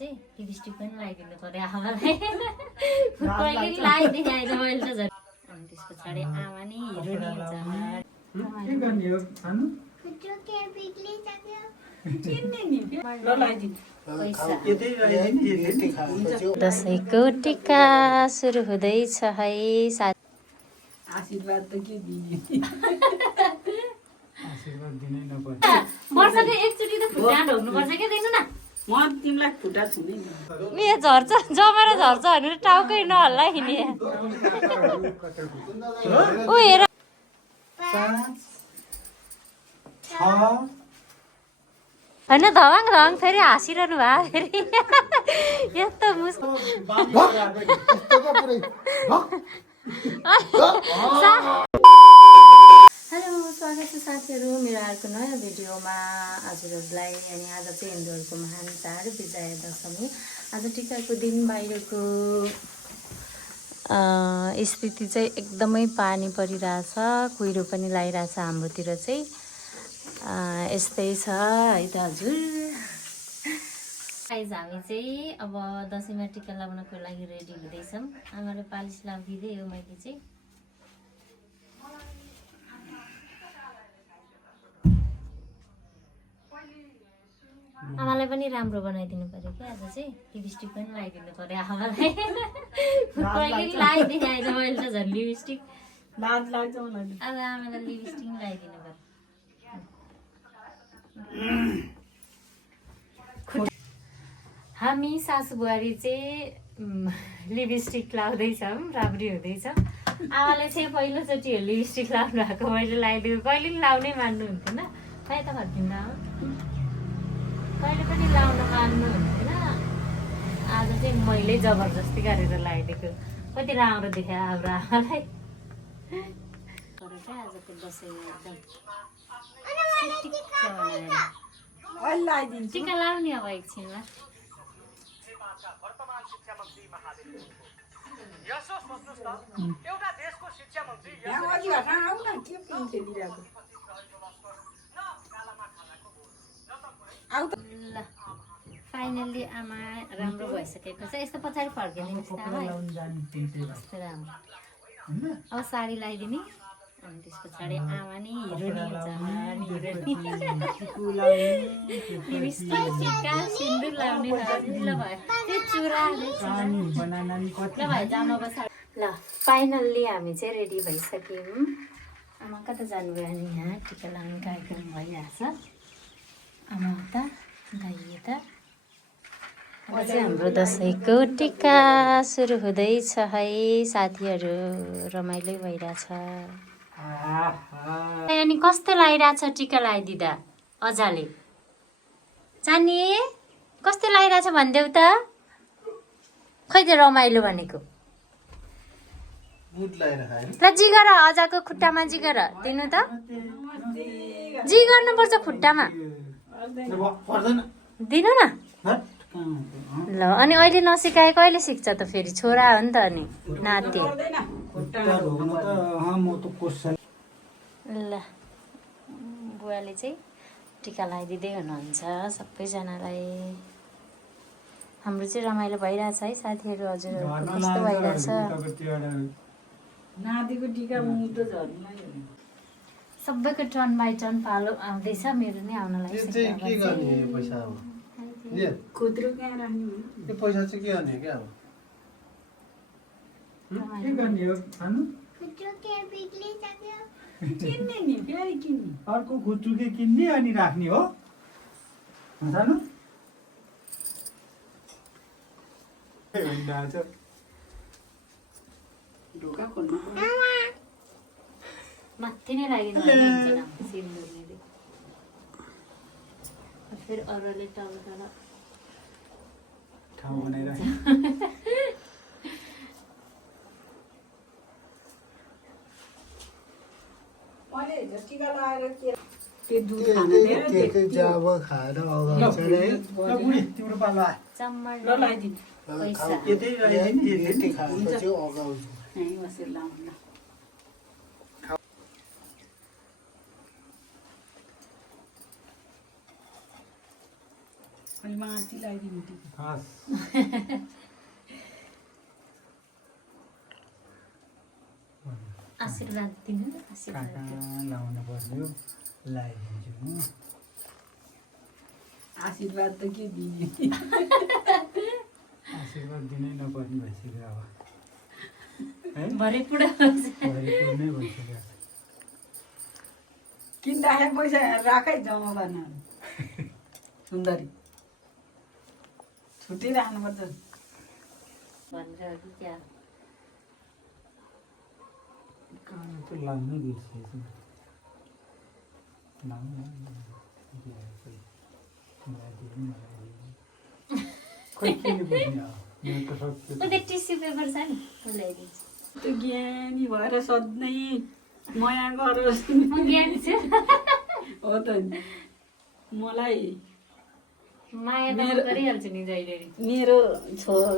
चाहिँ लिपस्टिक पनि लगाइदिनु पर्यो आमालाई कहिले लगाइदिएँ अहिले मैले त झन् अनि त्यस पछाडि आमा नै हिरोनी हुन्छ दसैँको टिका सुरु हुँदैछ है आशीर्वाद त के दिने वर्षको एकचोटि त खुट्टा ढोक्नुपर्छ क्या देख्नु न म तिमीलाई खुट्टा छुने नि ए झर्छ जमेर झर्छ भनेर टाउकै नहल्ला हिँडे ऊ हेर होइन धवाङ धवाङ फेरि हाँसिरहनु भयो फेरि यस्तो मुस्क हेलो स्वागत छ साथीहरू मेरो अर्को नयाँ भिडियोमा हजुरहरूलाई अनि आज चाहिँ हिन्दूहरूको महान चाड विजया दशमी आज टिकाको दिन बाहिरको स्थिति चाहिँ एकदमै पानी परिरहेछ कुहिरो पनि लागिरहेछ हाम्रोतिर चाहिँ यस्तै छ है त हजुर गाइज हामी चाहिँ अब दसैँमा टिका लगाउनको लागि रेडी हुँदैछौँ आमाले पालिस लगाइदिँदै हो मैले चाहिँ आमालाई पनि राम्रो बनाइदिनु पर्यो क्या आज चाहिँ लिपस्टिक पनि लगाइदिनु पर्यो आमालाई कहिले लगाइदिएँ अहिले मैले त झन् लिपस्टिक लाज लाग्छ मलाई अब आमालाई लिपस्टिक लगाइदिनु पर्यो हामी सासु बुहारी चाहिँ लिपस्टिक लाउँदैछौँ राम्री हुँदैछ आमाले चाहिँ पहिलोचोटि हो लिपस्टिक लाउनु भएको मैले लगाइदिएको कहिले पनि लाउनै मान्नुहुन्थेन खै त खटिन्न कहिले पनि लाउन मान्नुहुन्थेन आज चाहिँ मैले जबरजस्ती गरेर लगाइदिएको कति राम्रो देख्यो हाम्रो आमालाई तर चाहिँ आजको दसैँ एकदम टिका लाउने अब एकछिनमा ल फाइनल्ली आमा राम्रो भइसकेको छ यस्तो पछाडि फर्किदिनुहोस् न यस्तो राम्रो अब साडी लगाइदिने अनि त्यस पछाडि आमा नै हिरोनी हुन्छ लिपस्टिक टिका सिन्दुर लाउने ल भयो त्यो चुरा ल भाइ जानु अब ल फाइनल्ली हामी चाहिँ रेडी भइसक्यौँ आमा कता जानुभयो अनि यहाँ टिका लगाउने कार्यक्रम भइरहेछ आमा उता दाइ यता अब चाहिँ हाम्रो दसैँको टिका सुरु हुँदैछ है साथीहरू रमाइलो भइरहेछ अनि कस्तो लागिरहेछ टिका लगाइदिँदा अजाले जाने कस्तो लागिरहेछ भनिदेऊ त खै त रमाइलो भनेको ल जी गर अजाको खुट्टामा जी गर दिनु त जी गर्नुपर्छ खुट्टामा दिनु न ल अनि अहिले नसिकाए कहिले सिक्छ त फेरि छोरा हो नि त अनि नाति ल बुवाले चाहिँ टिका लगाइदिँदै हुनुहुन्छ सबैजनालाई हाम्रो चाहिँ रमाइलो भइरहेछ है साथीहरू हजुरहरूको कस्तो भइरहेछ नातिको टिका मुटु त झर्नु सबैको टर्न बाई टर्न पालो आउँदैछ मेरो नै आउन खुद्रो कहाँ राख्ने यो पैसा चाहिँ के गर्ने क्या किन्ने नि फेरि किन्ने अर्को खुट्टुके किन्ने अनि राख्ने हो सानो ढोका खोल्नु माथि नै लागिनु सिन्दुरले फेरि अरूले तल तल ठाउँ बनाएर मैले टिका लगाएर के जब खाएर अगाउँछ रे तिम्रो पाला चम्मड ल लगाइदिन्छु पैसा यति खाएपछि अगाउँछ यहीँ बसेर लाउनु ल अनि माथि लगाइदिनु टिका हस् आशीर्वाद दिनु न, आशीर्वाद दिनु। कहाँ लाउनु पर्यो लगाइदिन्छु म आशीर्वाद त के दिने आशीर्वाद दिनै नपर्ने भइसक्यो अब है भरे पुरा हुन्छ। भरे नै भइसक्यो किन्दाखेरि पैसा राखै जम्मा गर्न सुन्दरी छुट्टी राख्नुपर्छ भनेर कि क्या कहाँ त लाउनै बिर्सेछु लाउनु खोइ किन बुझ्ने अब मेरो त सक्यो त्यो टिस्यु पेपर छ नि त्यो ल्याइदिन्छु। त्यो ज्ञानी भएर सधैँ माया गरोस् म ज्ञानी छु, हो त नि मलाई माया त म गरिहाल्छु नि जहिले नि। मेरो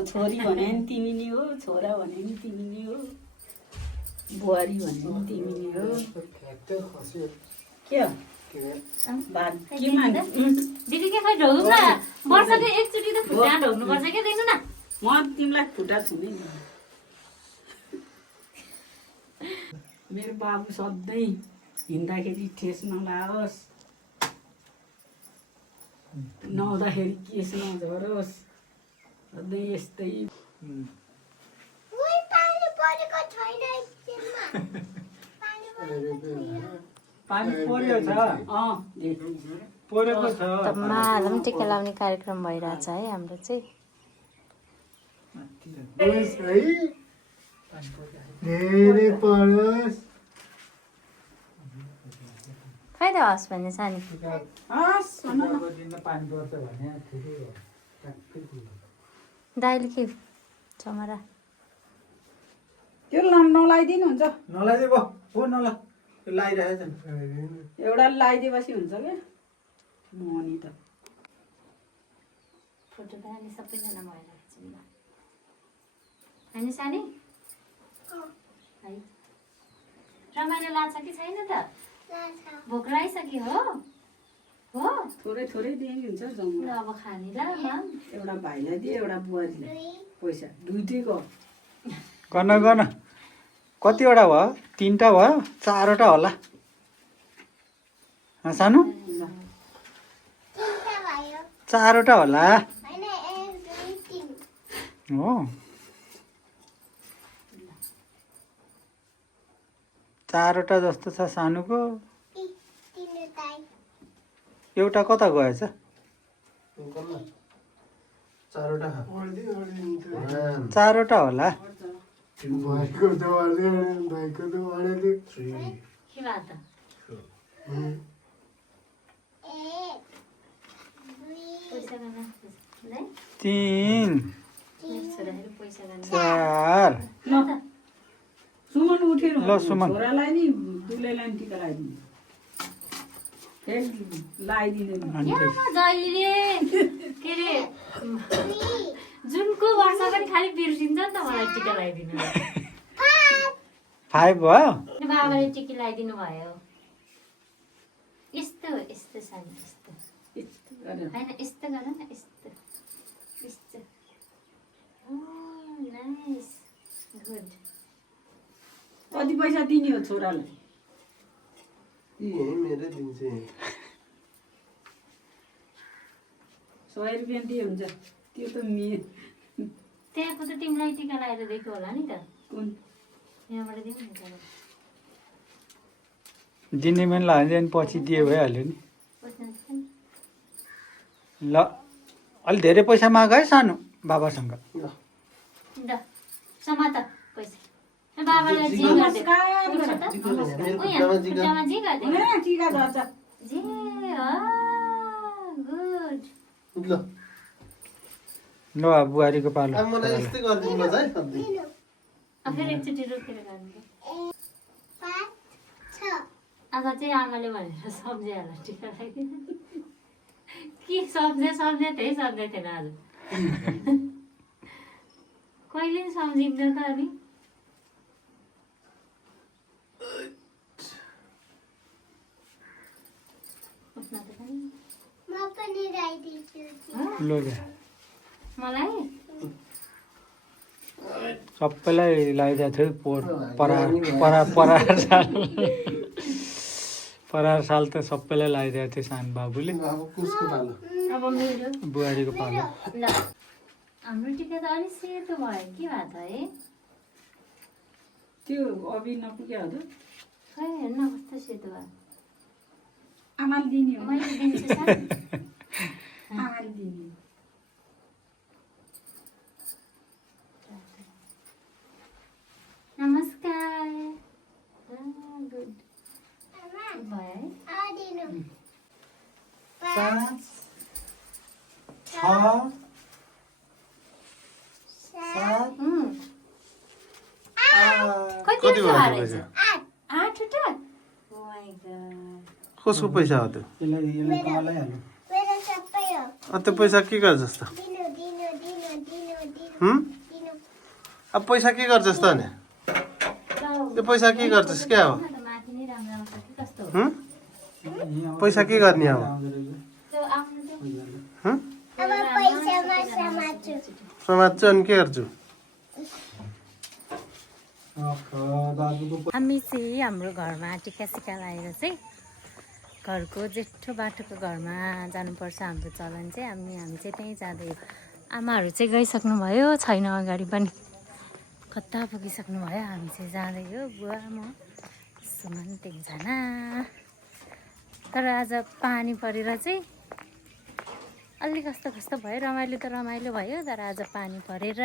छोरी भने नि तिमी नि हो छोरा भने नि तिमी नि हो बुहारी भने नि तिमी नि हो ठ्याक्कै खस्यो के हो भात के माग दिदी के खै ढोग्नु न, वर्षको एकचोटि त फुटा ढोग्नुपर्छ क्या, दिनु न। म तिमीलाई खुट्टा छुने नि मेरो बाबु सधैँ हिँड्दाखेरि ठेस नलाओस् नुहाउँदाखेरि केस नझरोस् सधैँ यस्तै पानी पर्यो छ परेको छ माला पनि टिका लाउने कार्यक्रम भइरहेछ है हाम्रो चाहिँ। बस है धेरै पढोस् फाइदा होस् भन्ने सानी हस् भन न। दिन पानी पर्छ भने ठिकै हो ट्याक्कै पुग्यो। दाइले के चमरा त्यो नलाइदिनु हुन्छ नलाइदे भयो हो नला त्यो लगाइरहेको छ एउटा लगाइदिएपछि हुन्छ क्या मनी त फोटो दाइले सबैजना भएर खिच्नु होइन सानी है रमाइलो लाग्छ कि छैन त? भोक लागिसक्यो हो हो थोरै थोरै दिए हुन्छ ल जम्मा अब खाने ल माम। एउटा भाइलाई दिए एउटा बुहारीलाई पैसा दुइटैको गर्न गर्न कतिवटा भयो 3टा भयो 4वटा होला सानो 4वटा होला हो 4वटा जस्तो छ सानोको एउटा कता गएछ 4वटा 4वटा होला भाइको त भाइको त अडेले के भयो त? 3 4 सुमन उठेर ल, सुमन। छोरालाई नि दुलेलाई नि टिका लगाइदिनु फेरि लगाइदिँदैन जहिले के अरे जुनको वर्ष पनि खालि बिर्सिन्छ नि त मलाई टिका लगाइदिनु। 5 भयो बाबाले टिका लगाइदिनु भयो। यस्तो हो यस्तो सानो यस्तो यस्तो गरेर होइन यस्तो गर न यस्तो यस्तो नाइस गुड। कति पैसा दिने हो छोरालाई यही मेरो दिन्छु 100 रुपियाँ दिए हुन्छ त्यो त त्यहाँको त तिमीलाई टिका लगाएर दिएको होला नि त, कुन यहाँबाट दिनु नि त। दिने पनि लाग्यो अनि पछि दिए भइहाल्यो नि ल अलि धेरै पैसा माग है सानो बाबासँग ल समात पैसा बाबालाई जी गरिदियो खुट्टामा जी गरिदियो टिका झर्छ जी गुड। ल ल अब बुहारीको पालो अब मलाई यस्तै गरिदिनु पर्छ है सधैँ फेरि एकचोटि रोकेर गर्नु आज चाहिँ आमाले भनेर सम्झिहाल्नु टिका लगाइदिनु के सम्झे त्यही सम्झे थिएन आज कहिले पनि सम्झिँदैन त अनि उठ्न त पनि लग्यो मलाई सबैलाई लगाइदिएको थियो परार साल त सबैलाई लगाइदिएको थियो सानो बाबुले अब कसको पालो अब मेरो बुहारीको पालो ल हाम्रो टिका त अलिक सेतो भयो के भयो त है त्यो अभि नपुग्यो हो खै हेर्न कस्तो सेतो भयो आमाले दिने हो मैले दिन्छु सा आमाले दिने नमस्कार गुड भयो है 5 6 7 कति भयो 8वटा ओ माय गॉड कसको पैसा हो त्यो यसलाई कमालै हाल्नु त्यो पैसा के गर्छस् त अब पैसा के गर्छस् त अनि त्यो पैसा के गर्छस् क्या हो माथि नै राम्रो आउँछ कि कस्तो पैसा के गर्ने अब त्यो आफ्नो समात्छु अनि के गर्छु हामी चाहिँ हाम्रो घरमा टिका सिका लगाएर चाहिँ घरको जेठो बाटोको घरमा जानुपर्छ हाम्रो चलन चाहिँ हामी चाहिँ त्यहीँ जाँदै आमाहरू चाहिँ गइसक्नु भयो छैन अगाडि पनि कता पुगिसक्नु भयो हामी चाहिँ जाँदै हो बुवा म सुमन तिनजना तर आज पानी परेर चाहिँ अलिक कस्तो कस्तो भयो रमाइलो त रमाइलो भयो तर आज पानी परेर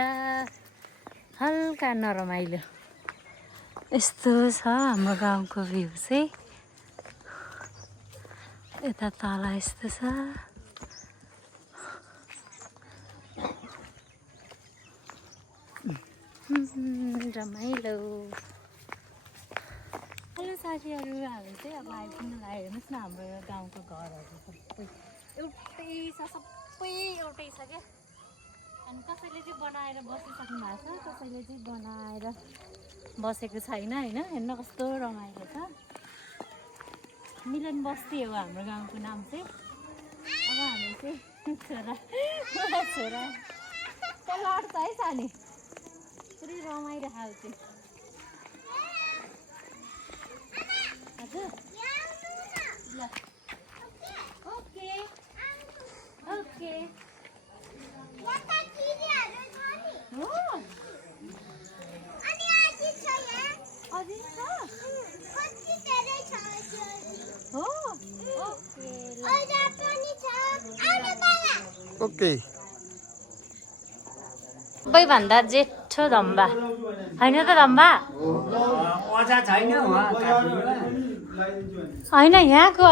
हल्का नरमाइलो यस्तो छ हाम्रो गाउँको भ्यू चाहिँ यता तल यस्तो छ रमाइलो हेलो साथीहरू हामी चाहिँ अब आइपुग्नु लाग्यो हेर्नुहोस् न हाम्रो यो गाउँको घरहरू सबै एउटै छ सबै एउटै छ क्या अनि कसैले चाहिँ बनाएर बसिसक्नु भएको छ कसैले चाहिँ बनाएर बसेको छैन होइन हेर्न कस्तो रमाइलो छ मिलन बस्ती हो हाम्रो गाउँको नाम चाहिँ अब हामी चाहिँ छोरा छोरा त लड्छ है सानी पुरै रमाइरहेको चाहिँ हजुर ल ओके ओके हो अझै छ हो ओके सबैभन्दा जेठो धम्बा होइन त धम्बा होइन यहाँको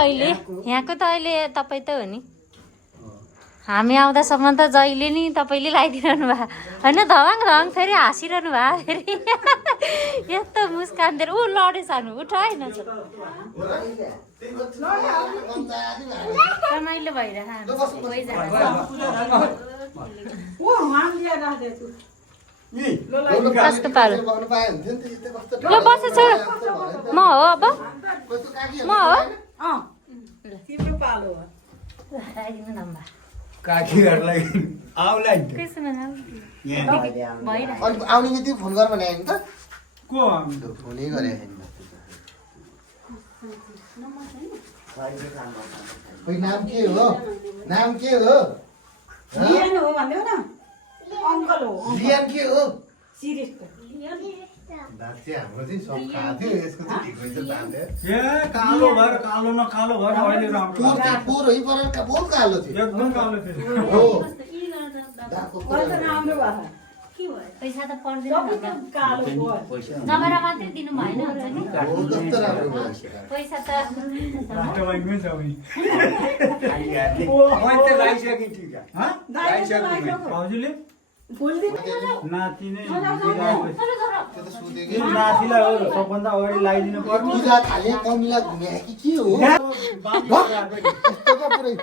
त अहिले तपाईँ त हो नि हामी आउँदासम्म त जहिले नि तपाईँले लगाइदिइरहनु भयो होइन धवाङ धवाङ फेरि हाँसिरहनु भयो फेरि यस्तो मुस्कान दिएर ऊ लडे सानो उठ होइन रमाइलो भइरहेको कस्तो पारो ल बसेछ म हो अब म हो तिम्रो पालो हो राखिदिनु नम्बर काकीहरूलाई आउला आउने बित्तिकै फोन गर भने होइन त को फोनै गरे नाम के हो नाम के हो लिएन हो भन्देऊ न अङ्कल हो लियान के हो सिरियसको दाँत चाहिँ हाम्रो चाहिँ सब खाएको थियो यसको चाहिँ ठिक हुन्छ दाँत ए कालो भएर कालो न कालो भएर अहिले राम्रो पोहोर है पर बहुत कालो थियो एकदम कालो थियो हो राम्रो भयो पैसा त पर्दैन कालो भयो नभएर मात्रै दिनु भएन हुन्छ नि कस्तो राम्रो भयो पैसा त बाटो लाइनमै छ उनी मैले त लगाइसकेँ टिका भाउजूले नाति नै त्यो त सोधेकै नातिलाई हो सबभन्दा अगाडि लगाइदिनु पर्ने पूजा थाले कमिला घुमे कि के हो यस्तो क्या पुरै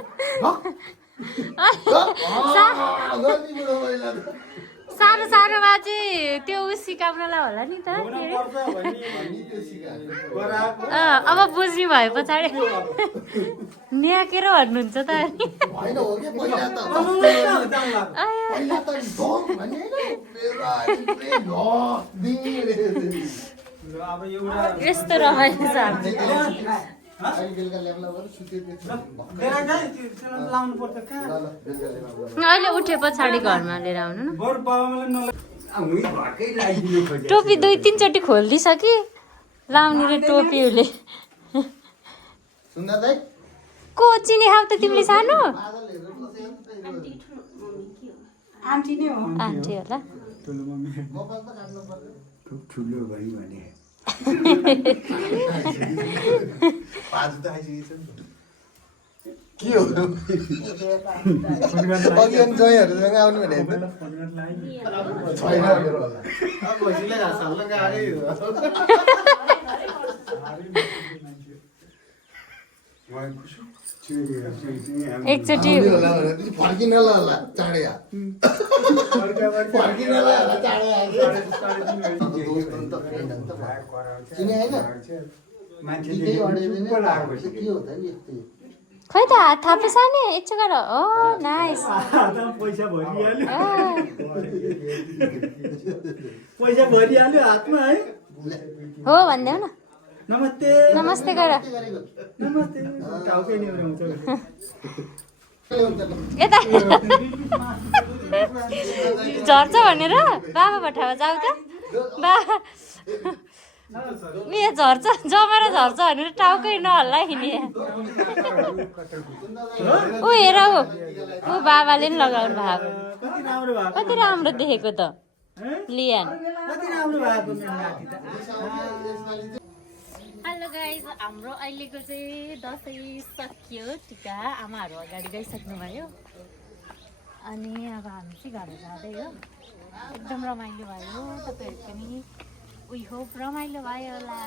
साह्रो साह्रोमा चाहिँ त्यो सिकाउनलाई होला नि त अब बुझ्ने भए पछाडि न्याकेर भन्नुहुन्छ त यस्तो रमाइलो छ अहिले उठे पछाडि घरमा लिएर आउनु न टोपी 2-3 चोटि खोलिदिइसकि लाउनु रे टोपीले को चिने खाऊ त तिमीले सानो आन्टी नै हो आन्टी होला ठुलो भयो भने के हो अघि अनि जयहरूसँग आउनु भने छैन एकचोटि फर्किन ल चाँडै फर्किन ल चाँडै चिने होइन खै त हात थापे साने यस्तो गर ओ नाइस पैसा भरिहाल्यो पैसा भरिहाल्यो हातमा है हो भनिदेऊ न नमस्ते नमस्ते गर नमस्ते टाउकै निहुराउँछ यता झर्छ भनेर बाबा भट्टामा जाऊ त बाबा ए झर्छ जमाएर झर्छ भनेर टाउकै नहल्ला हिँडे ऊ हेर ऊ बाबाले नि लगाउनु भएको कति राम्रो देखेको त लियान हेलो गाइज हाम्रो अहिलेको चाहिँ दसैँ सकियो टिका आमाहरू अगाडि गइसक्नु भयो अनि अब हामी चाहिँ घर जाँदै हो एकदम रमाइलो भयो तपाईँहरू पनि वी होप रमाइलो भयो होला